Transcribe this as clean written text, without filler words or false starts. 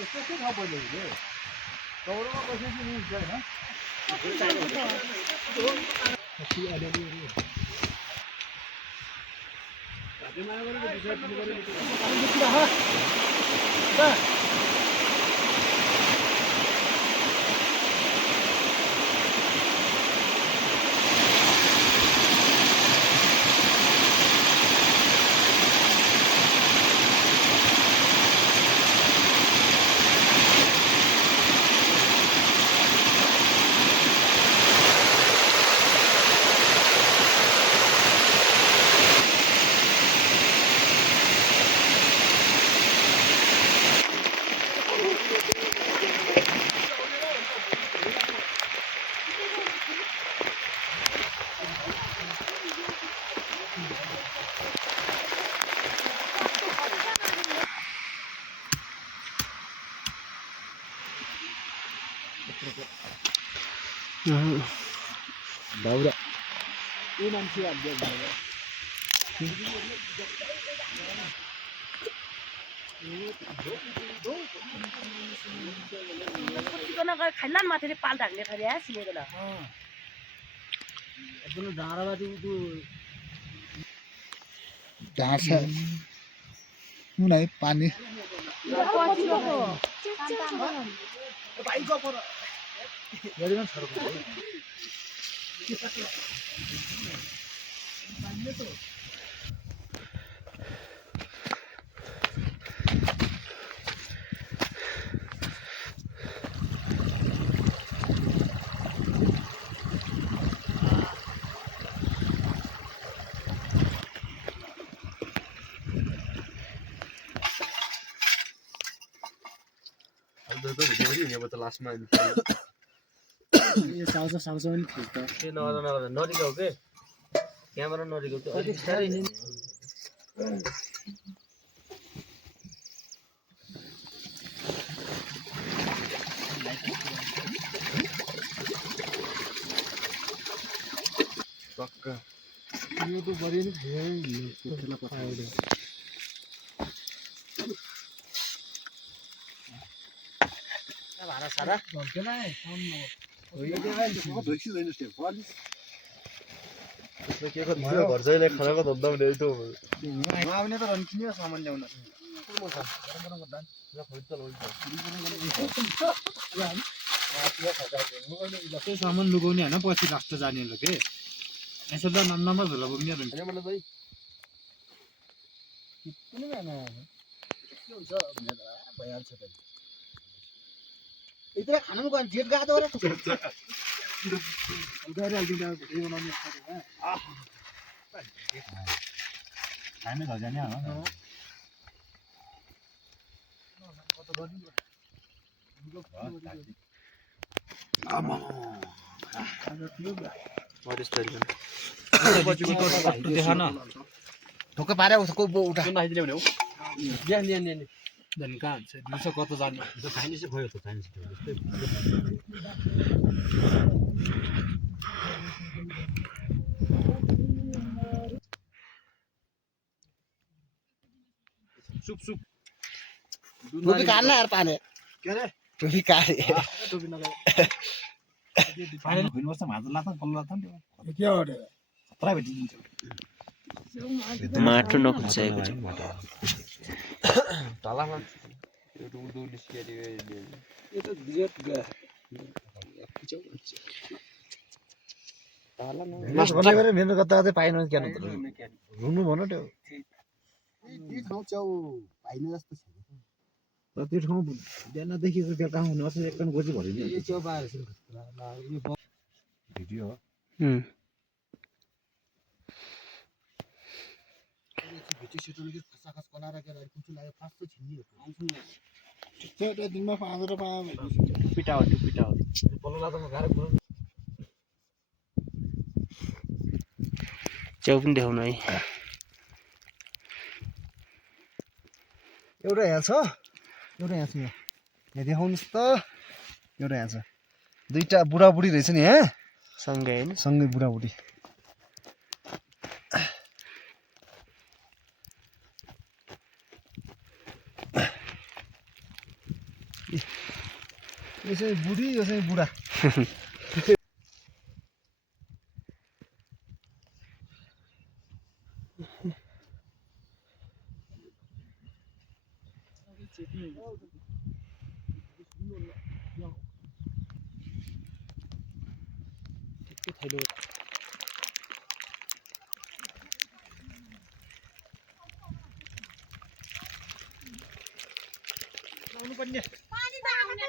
यस्तो के थाहा पहिले चौरमा बसेपछि हुन्छ होइन दाउरा यो मान्छे हाल्दै खाइलान माथि पाल ढाक्ने खरे सिलेको ल एकदम डाँडाबाटि त्यो ढाँड्छ मुनाइ पानी लास्टमा यो साउसा साउसा पनि खिच्छ के नरिगाउ के क्यामेरा नरिगाउ त्यो अलि साह्रै नि पक्का यो त बढी नि खेला पठाउँदै भाडा सारा भन्दैन है काम न हो यो चाहिँ देखि छैन स्टेप फर्स्ट के को थियो घर जहिले खानाको धन्दा हुने त्यो आउने त रन किन सामान ल्याउन कुन छ गरम गर्दा ल खोइ त लोइ त्यो सामान लुगाउने हैन पछि राष्ट्र जाने ल के यसो त नम्बर झोला बोक्ने रहन्छ हैन मलाई भाइ किन हैन के हुन्छ भइहाल्छ त इतने खाना में कौन जेट गाता हो रहा है उधर है वीडियो बनाने का है टाइम में हो जाने हां आमा व्हाट इज स्टाइल देखा ना ठोके पारे उसको उठा किन आइदिले भने हो ध्यान ध्यान ध्यान Dan kan, saya bisa kota sana. Itu tanya sih, boleh tuh tanya sih. Sup sup. Topi karena air panen. Kira? Topi kari. Topi naga. Panen. Ini masa mazal latan, kalau latan dia. Kya ada? Try beti dincho. माटो नखुच्चाएको छ Talangan. Itu udah disiap dia. Itu dia juga. Talangan. Mas भनेको मेरो कता कतै पाइन क्या त रुनु भन त्यो त्यो ठाउँ च्याउ पाइन जस्तो छ र त्यो ठाउँ बिहान देखिको बेलुका हुनु पर्छ एकदम गोजी भरिन्छ यो च्याउ पाएर छ यो भिडियो हो भिडियो सेटोले के खसाखस कलाएर के कुछु लाग्यो फास्ट छिन्नी हो त्यो दिनमा 5 रुपैयाँ पिटा हो बल्ला त म गाह्रो कुरो च्याउ पनि देखाउनु है एउटा यहाँ छ एउटा यहाँ छ यहाँ देखाउनुस् त एउटा यहाँ छ दुईटा बुढाबुढी रहेछ नि यहाँ सँगै हैन सँगै बुढाबुढी यो चाहिँ बुढी यो चाहिँ बुढा पानी त आउने